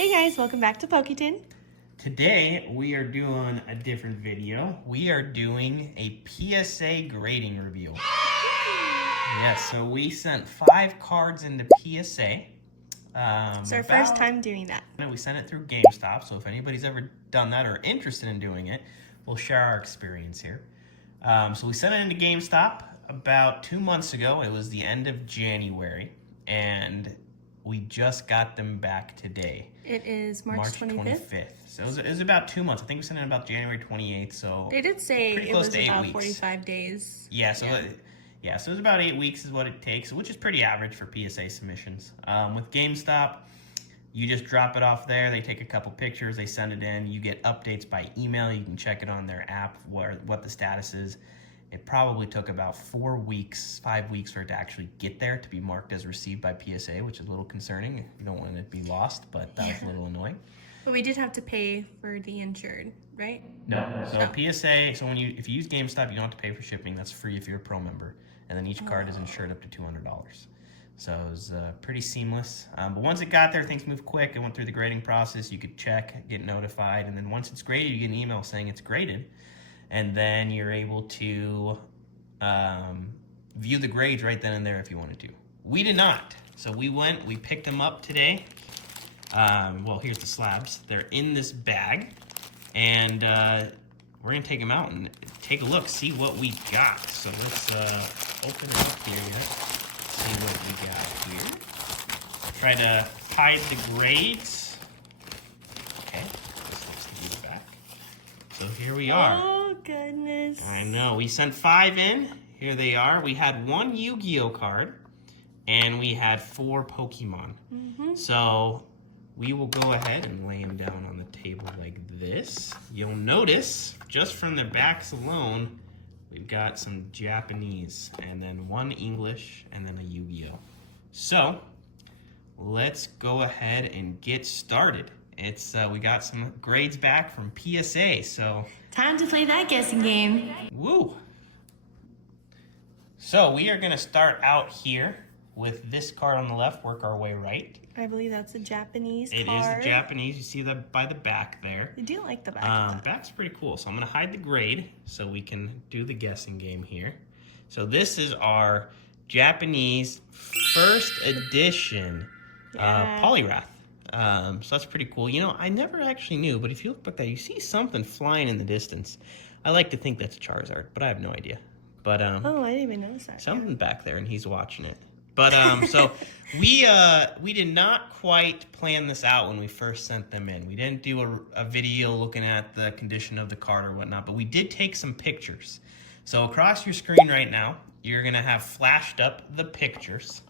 Hey guys, welcome back to PokéYTon. Today we are doing a different video. We are doing a PSA grading review. Yes, so we sent 5 cards into PSA. It's our first time doing that. We sent it through GameStop, so if anybody's ever done that or interested in doing it, we'll share our experience here. So we sent it into GameStop about 2 months ago. It was the end of January, and we just got them back today. It is March 25th. So it was about 2 months. I think we sent it about January 28th. So they did say it was about weeks. 45 days. Yeah, so so it was about 8 weeks is what it takes, which is pretty average for PSA submissions. With GameStop, you just drop it off there. They take a couple pictures, they send it in. You get updates by email. You can check it on their app what the status is. It probably took about 4 weeks, 5 weeks for it to actually get there to be marked as received by PSA, which is a little concerning. You don't want it to be lost, but that's a little annoying. But we did have to pay for the insured, right? No. So PSA, so if you use GameStop, you don't have to pay for shipping. That's free if you're a pro member. And then each card is insured up to $200. So it was pretty seamless. But once it got there, things moved quick. It went through the grading process. You could check, get notified, and then once it's graded, you get an email saying it's graded. And then you're able to view the grades right then and there if you wanted to. We did not. So we picked them up today. Well, here's the slabs. They're in this bag. And we're going to take them out and take a look, see what we got. So let's open it up here. See what we got here. Try to hide the grades. Okay, this looks to be the back. So here we are. Oh, goodness. I know. We sent 5 in. Here they are. We had 1 Yu-Gi-Oh card, and we had 4 Pokemon. So we will go ahead and lay them down on the table like this. You'll notice, just from the backs alone, we've got some Japanese, and then 1 English, and then a Yu-Gi-Oh. So let's go ahead and get started. We got some grades back from PSA, so time to play that guessing game. Woo! So we are going to start out here with this card on the left, work our way right. I believe that's a Japanese card. It is the Japanese. You see that by the back there. I do like the back. Back's pretty cool. So I'm going to hide the grade so we can do the guessing game here. So this is our Japanese first edition Poliwrath. So that's pretty cool. You know, I never actually knew, but if you look back there, you see something flying in the distance. I like to think that's Charizard, but I have no idea. But oh, I didn't even notice that. Something back there, and he's watching it. But so we did not quite plan this out when we first sent them in. We didn't do a video looking at the condition of the card or whatnot, but we did take some pictures. So across your screen right now, you're gonna have flashed up the pictures,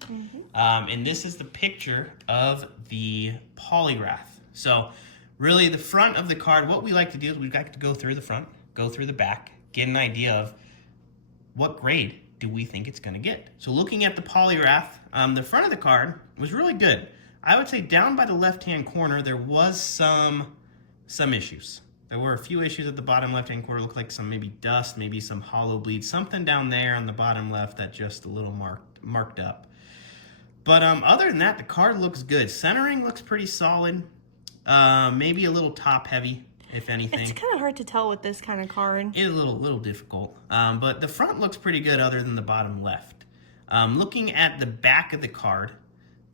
and this is the picture of the Poliwrath. So really, the front of the card, what we like to do is we like to go through the front, go through the back, get an idea of what grade do we think it's going to get. So looking at the Poliwrath, the front of the card was really good. I would say down by the left-hand corner, there was some issues. There were a few issues at the bottom left-hand corner. Looked like some maybe dust, maybe some hollow bleed, something down there on the bottom left that just a little marked up. But other than that, the card looks good. Centering looks pretty solid. Maybe a little top-heavy, if anything. It's kind of hard to tell with this kind of card. It is a little difficult. But the front looks pretty good other than the bottom left. Looking at the back of the card,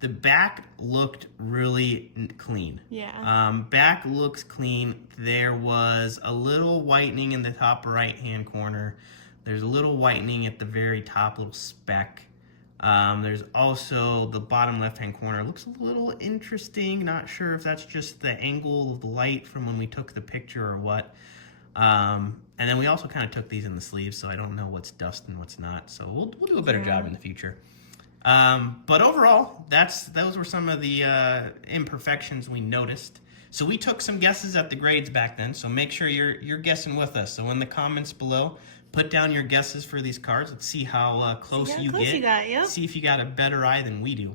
the back looked really clean. Yeah. Back looks clean. There was a little whitening in the top right-hand corner. There's a little whitening at the very top, little speck. There's also the bottom left-hand corner. Looks a little interesting. Not sure if that's just the angle of the light from when we took the picture or what. And then we also kind of took these in the sleeves, so I don't know what's dust and what's not. So we'll do a better job in the future. But overall, those were some of the imperfections we noticed. So we took some guesses at the grades back then, so make sure you're guessing with us. So in the comments below, put down your guesses for these cards. Let's see how close you get. Yep. See if you got a better eye than we do.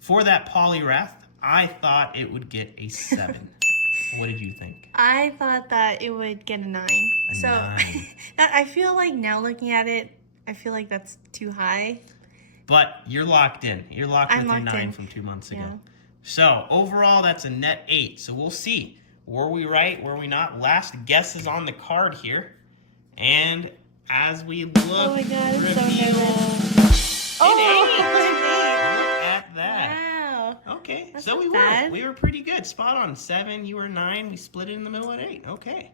For that Poliwrath, I thought it would get a 7. What did you think? I thought that it would get a 9. A 9. I feel like now looking at it, I feel like that's too high. But you're locked in. You're locked with your 9 from 2 months ago. Yeah. So overall, that's a net 8. So we'll see. Were we right? Were we not? Last guess is on the card here. And as we look, Oh my God, I'm so reveal nervous. an 8. Oh, Look at that. wow. Okay, That's so not we bad. were pretty good. Spot on. 7, you were 9. We split it in the middle at 8. Okay.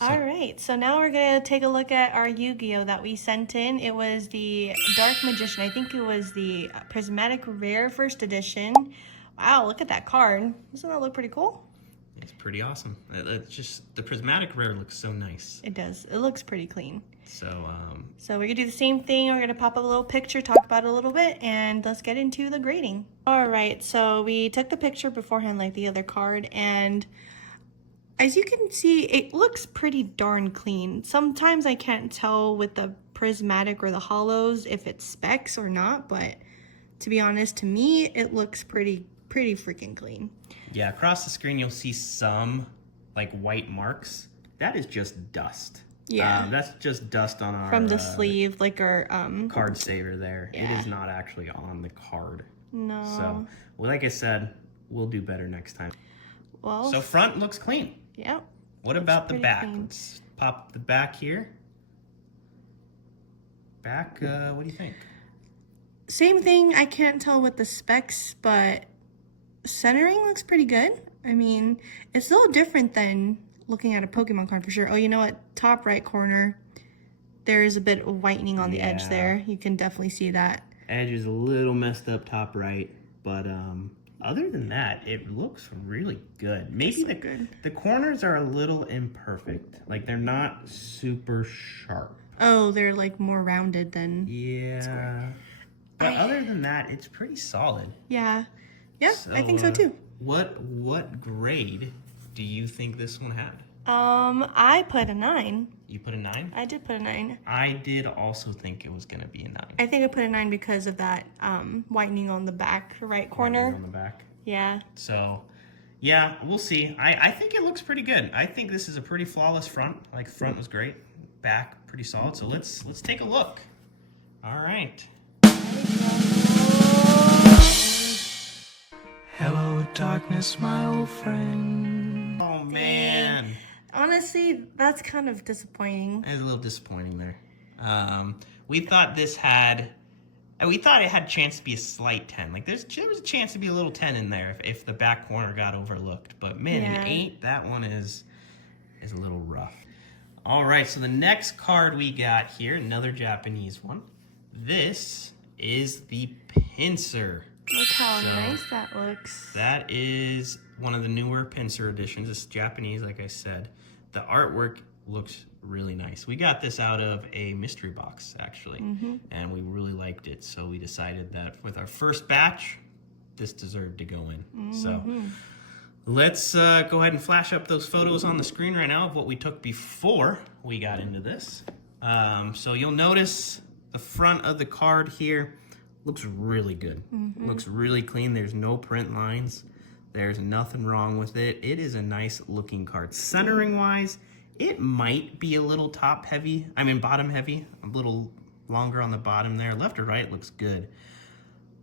All right, so now we're gonna take a look at our Yu-Gi-Oh that we sent in. It was the Dark Magician. I think it was the Prismatic Rare First Edition. Wow, look at that card. Doesn't that look pretty cool? It's pretty awesome. It's just the prismatic rare looks so nice. It does. It looks pretty clean. So So we're gonna do the same thing. We're gonna pop up a little picture, talk about it a little bit, and let's get into the grading. All right, so we took the picture beforehand like the other card, and as you can see, it looks pretty darn clean. Sometimes I can't tell with the prismatic or the hollows if it's specs or not, but to be honest, to me, it looks pretty freaking clean. yeah, across the screen you'll see some like white marks. That is just dust. Yeah. That's just dust on our From the sleeve, like our card saver there. Yeah. It is not actually on the card. No. So, well, like I said, we'll do better next time. Well, So front looks clean. yeah. What about the pretty back? clean. Let's pop the back here. Back, what do you think? Same thing. I can't tell with the specs, but centering looks pretty good. I mean, it's a little different than looking at a Pokemon card for sure. Oh, you know what? Top right corner, there is a bit of whitening on the edge Yeah. there. You can definitely see that. Edge is a little messed up top right, but other than that, it looks really good. Maybe the corners are a little imperfect. Like they're not super sharp. Oh, they're like more rounded than... Yeah. But other than that, it's pretty solid. Yeah. Yeah, I think so too. What grade do you think this one had? I put a 9. You put a 9? I did put a 9. I did also think it was gonna be a 9. I think I put a 9 because of that whitening on the back right corner. On the back. Yeah. So, yeah, we'll see. I think it looks pretty good. I think this is a pretty flawless front. Like, front was great. Back, pretty solid. So let's take a look. All right. Hello, darkness, my old friend. Oh, man. Honestly, that's kind of disappointing. It was a little disappointing there. We thought it had a chance to be a slight 10. Like, there was a chance to be a little 10 in there if the back corner got overlooked. But, man, Yeah. an 8, that one is a little rough. All right, so the next card we got here, another Japanese one. This is the Pincer. Look how So, nice that looks. That is one of the newer Pincer editions. It's Japanese, like I said. The artwork looks really nice. We got this out of a mystery box, actually, and we really liked it. So we decided that with our first batch, this deserved to go in. So let's go ahead and flash up those photos on the screen right now of what we took before we got into this. So you'll notice the front of the card here looks really good. Looks really clean. There's no print lines. There's nothing wrong with it. It is a nice looking card. Centering wise, it might be a little bottom heavy, a little longer on the bottom there. Left or right looks good.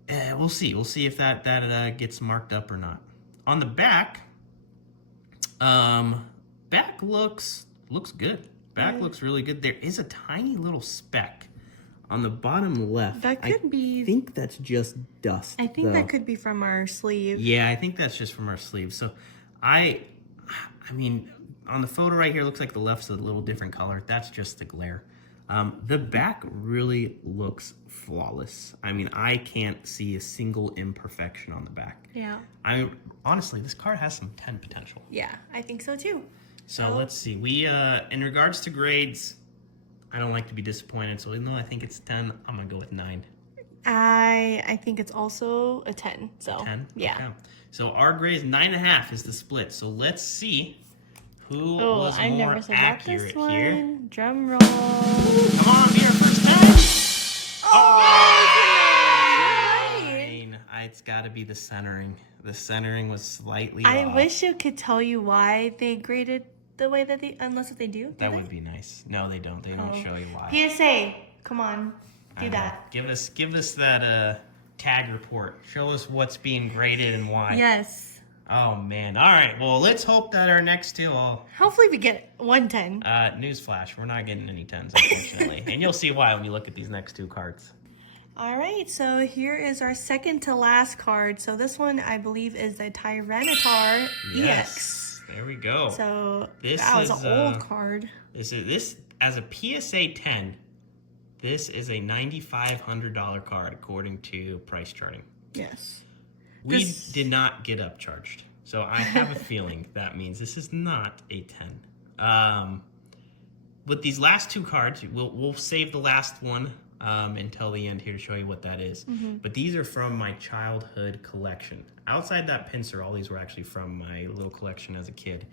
We'll see. We'll see if that gets marked up or not. On the back, back looks good. Back looks really good. There is a tiny little speck on the bottom left. That could be... I think that's just dust. I think that could be from our sleeve. Yeah, I think that's just from our sleeve. So, I mean, on the photo right here, it looks like the left's a little different color. That's just the glare. The back really looks flawless. I mean, I can't see a single imperfection on the back. Yeah. Honestly, this card has some 10 potential. Yeah, I think so too. So let's see. We, in regards to grades, I don't like to be disappointed. So even though I think it's 10, I'm gonna go with 9. I think it's also a 10. So 10? yeah. Okay. So our grade is 9.5 is the split. So let's see who was I'm more nervous about accurate this one. here. Drum roll. Come on, be our first 10. It's got to be the centering. The centering was slightly I off. wish you could tell you why they graded the way that they, unless if they do. That would be nice. No, they don't. They don't show you live. PSA, come on, do that. Give us that tag report. Show us what's being graded and why. Yes. Oh man. All right. Well, let's hope that our next two all. Hopefully we get 110. Newsflash: we're not getting any 10s, unfortunately, and you'll see why when we look at these next two cards. All right, so here is our second to last card. So this one, I believe, is the Tyranitar EX. There we go. So This that was is, an old card. This as a PSA 10. This is a $9,500 card according to price charting. Yes. We did not get upcharged, so I have a feeling that means this is not a 10. With these last two cards, we'll save the last one until the end here to show you what that is. But these are from my childhood collection. Outside that pincer, all these were actually from my little collection as a kid.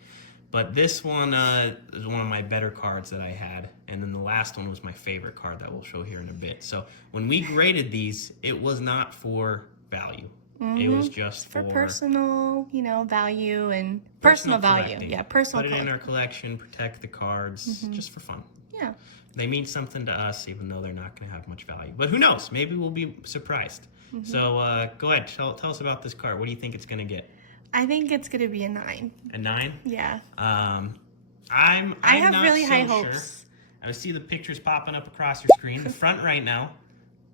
But this one is one of my better cards that I had. And then the last one was my favorite card that we'll show here in a bit. So when we graded these, it was not for value. It was just for personal, value and personal value. collecting. Yeah, personal. Put it in our collection, protect the cards, just for fun. Yeah. They mean something to us, even though they're not going to have much value. But who knows? Maybe we'll be surprised. So go ahead, tell us about this card. What do you think it's going to get? I think it's gonna be a 9. A 9? Yeah. I have not really so high sure. hopes. I see the pictures popping up across your screen. The front right now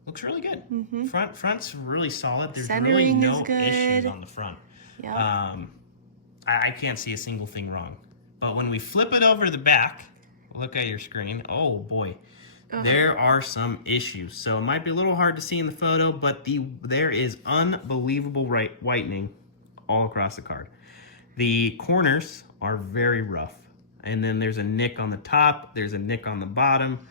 looks really good. Front's really solid. There's really Centering no is good. issues on the front. Yeah. I can't see a single thing wrong. But when we flip it over to the back, look at your screen. Oh boy, there are some issues. So it might be a little hard to see in the photo, but there is unbelievable whitening all across the card. The corners are very rough. And then there's a nick on the top. There's a nick on the bottom.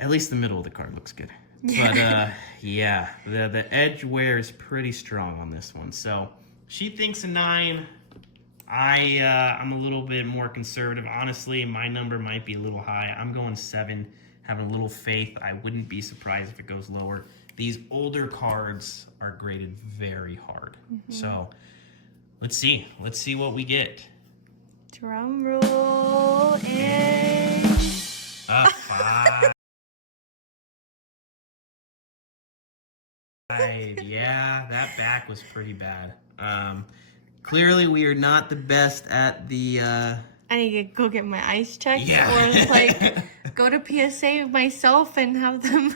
At least the middle of the card looks good. But yeah, the edge wear is pretty strong on this one. So she thinks a 9. I'm a little bit more conservative. Honestly, my number might be a little high. I'm going 7, having a little faith. I wouldn't be surprised if it goes lower. These older cards are graded very hard. So let's see. Let's see what we get. Drum roll and A 5. Yeah, that back was pretty bad. Clearly, we are not the best at the. I need to go get my eyes checked, Yeah. or go to PSA myself and have them.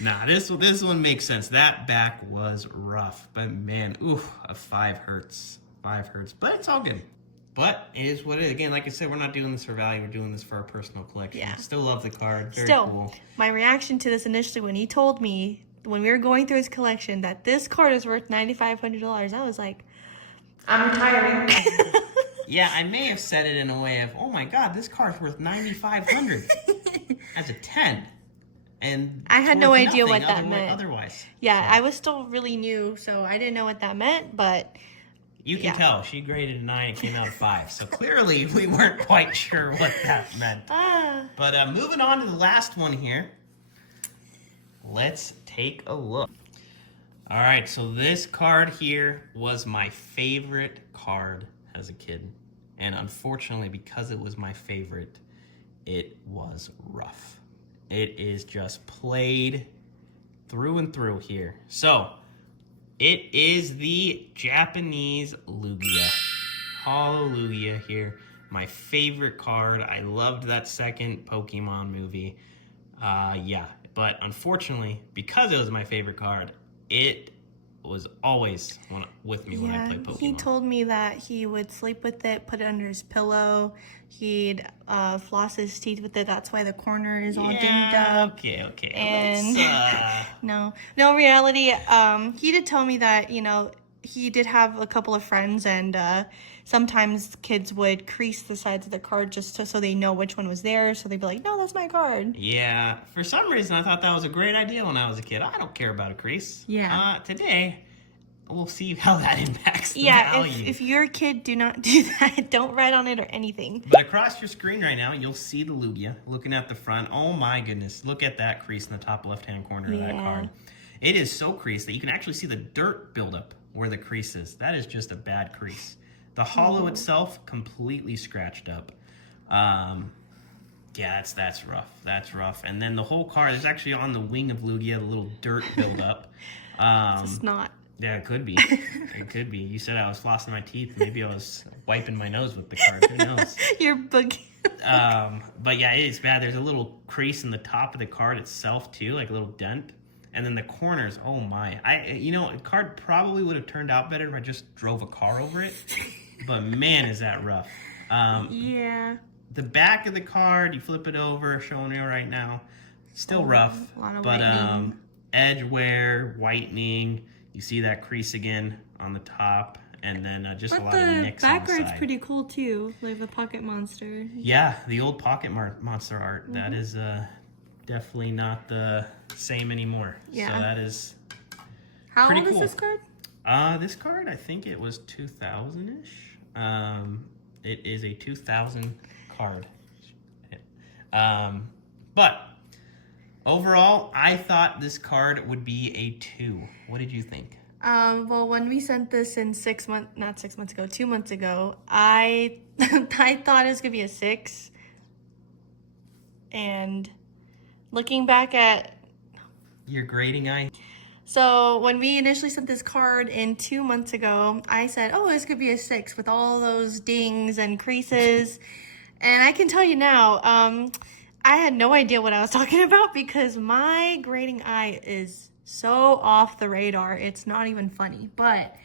Nah, this one makes sense. That back was rough, but man, oof, a 5 hurts. 5 hurts, but it's all good. But it is what it is. Again, like I said, we're not doing this for value. We're doing this for our personal collection. Yeah. Still love the card. Very Still, cool. my reaction to this initially when he told me when we were going through his collection that this card is worth $9,500, I was like, I'm retiring. Yeah, I may have said it in a way of, oh my god, this card's worth $9,500 as a 10. And I had it's no worth idea what nothing that meant. Otherwise. Yeah, I was still really new, so I didn't know what that meant, but You can yeah. tell she graded a 9 and came out a 5. So clearly we weren't quite sure what that meant. But moving on to the last one here. Let's take a look. All right, so this card here was my favorite card as a kid. And unfortunately, because it was my favorite, it was rough. It is just played through and through here. So, it is the Japanese Lugia. Hallelujah here. My favorite card. I loved that second Pokemon movie. Yeah, but unfortunately, because it was my favorite card, it was always with me when I played Pokemon. He told me that he would sleep with it, put it under his pillow. He'd floss his teeth with it. That's why the corner is all dinged up. Okay. And no, reality. He did tell me that he did have a couple of friends, and sometimes kids would crease the sides of the card just so they know which one was theirs. So they'd be like, "No, that's my card." Yeah, for some reason I thought that was a great idea when I was a kid. I don't care about a crease. Yeah. Today, we'll see how that impacts the Yeah, value. if your kid, do not do that. Don't write on it or anything. But across your screen right now, you'll see the Lugia looking at the front. Oh my goodness, look at that crease in the top left-hand corner of that card. It is so creased that you can actually see the dirt buildup where the crease is. That is just a bad crease. The hollow itself completely scratched up. Yeah, that's rough. That's rough. And then the whole card is actually on the wing of Lugia, the little dirt buildup. It's not. Yeah, it could be. It could be. You said I was flossing my teeth. Maybe I was wiping my nose with the card. Who knows? You're boogie. But yeah, it is bad. There's a little crease in the top of the card itself too, like a little dent. And then the corners, oh my. The card probably would have turned out better if I just drove a car over it. But man, is that rough. Yeah. The back of the card, you flip it over, showing you right now. Still rough. A lot of but whitening. edge wear, whitening. You see that crease again on the top. And then just a lot of nicks on the background's side. pretty cool too, like the pocket monster. Yeah, the old pocket monster art. That is definitely not the same anymore. Yeah. So that is How pretty old cool. is this card? This card, I think it was 2000-ish. It is a 2000 card. But overall, I thought this card would be a 2. What did you think? Well, when we sent this in 2 months ago, I I thought it was gonna be a 6. And looking back at Your grading eye? So when we initially sent this card in 2 months ago, I said, oh, this could be a 6 with all those dings and creases. And I can tell you now, I had no idea what I was talking about because my grading eye is so off the radar. It's not even funny. But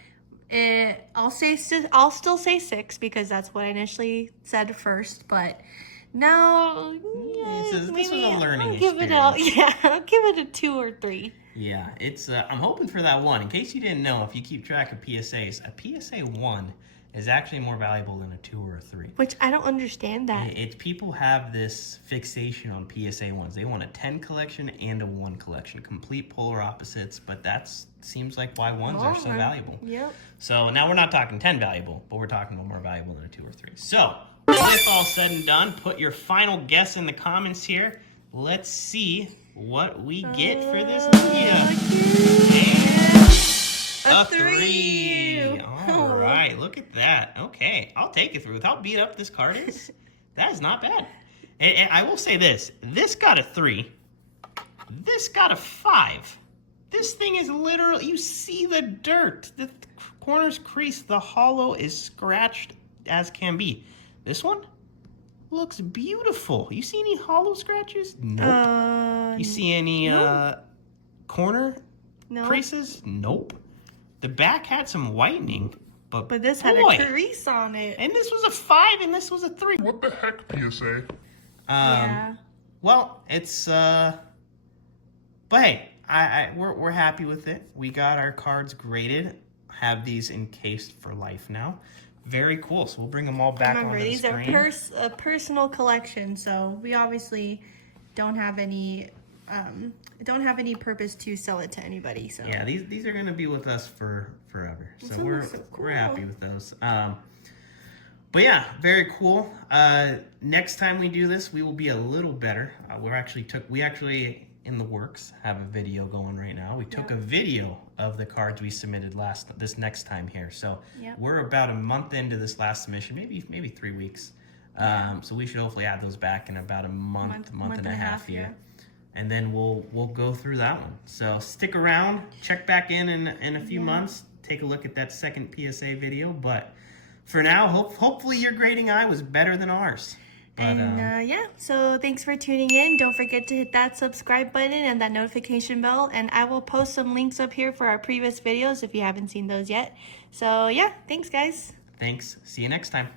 I'll still say 6 because that's what I initially said first. But now, This was a learning I'll give it I'll give it a 2 or 3. Yeah, it's. I'm hoping for that 1. In case you didn't know, if you keep track of PSAs, a PSA 1 is actually more valuable than a 2 or a 3. Which I don't understand that. It's people have this fixation on PSA 1s. They want a 10 collection and a 1 collection, complete polar opposites. But that seems like why 1s are so valuable. Yep. So now we're not talking 10 valuable, but we're talking about more valuable than a 2 or 3. So with all said and done, put your final guess in the comments here. Let's see what we get for this video. And a 3. All right, look at that. Okay, I'll take it through. With how beat up this card is, that is not bad. And I will say this. This got a 3. This got a 5. This thing is literally, you see the dirt. The corner's creased. The hollow is scratched as can be. This one looks beautiful. You see any hollow scratches? Nope. You see any corner creases? Nope. The back had some whitening, but this had a crease on it. And this was a 5 and this was a 3. What the heck, PSA? Yeah. Well, it's but hey, we're happy with it. We got our cards graded. Have these encased for life now. Very cool. So we'll bring them all back. Remember, onto the these are screen. a personal collection, so we obviously don't have any purpose to sell it to anybody. So Yeah, these are gonna be with us for forever. So That we're looks so cool. we're happy with those. But yeah, very cool. Next time we do this, we will be a little better. We actually in the works have a video going right now. We took a video of the cards we submitted this next time here. So we're about a month into this last submission, maybe 3 weeks. So we should hopefully add those back in about a month and a half here. And then we'll go through that one. So stick around, check back in a few months, take a look at that second PSA video. But for now, hopefully your grading eye was better than ours. But, so thanks for tuning in. Don't forget to hit that subscribe button and that notification bell. And I will post some links up here for our previous videos if you haven't seen those yet. So yeah, thanks guys. Thanks. See you next time.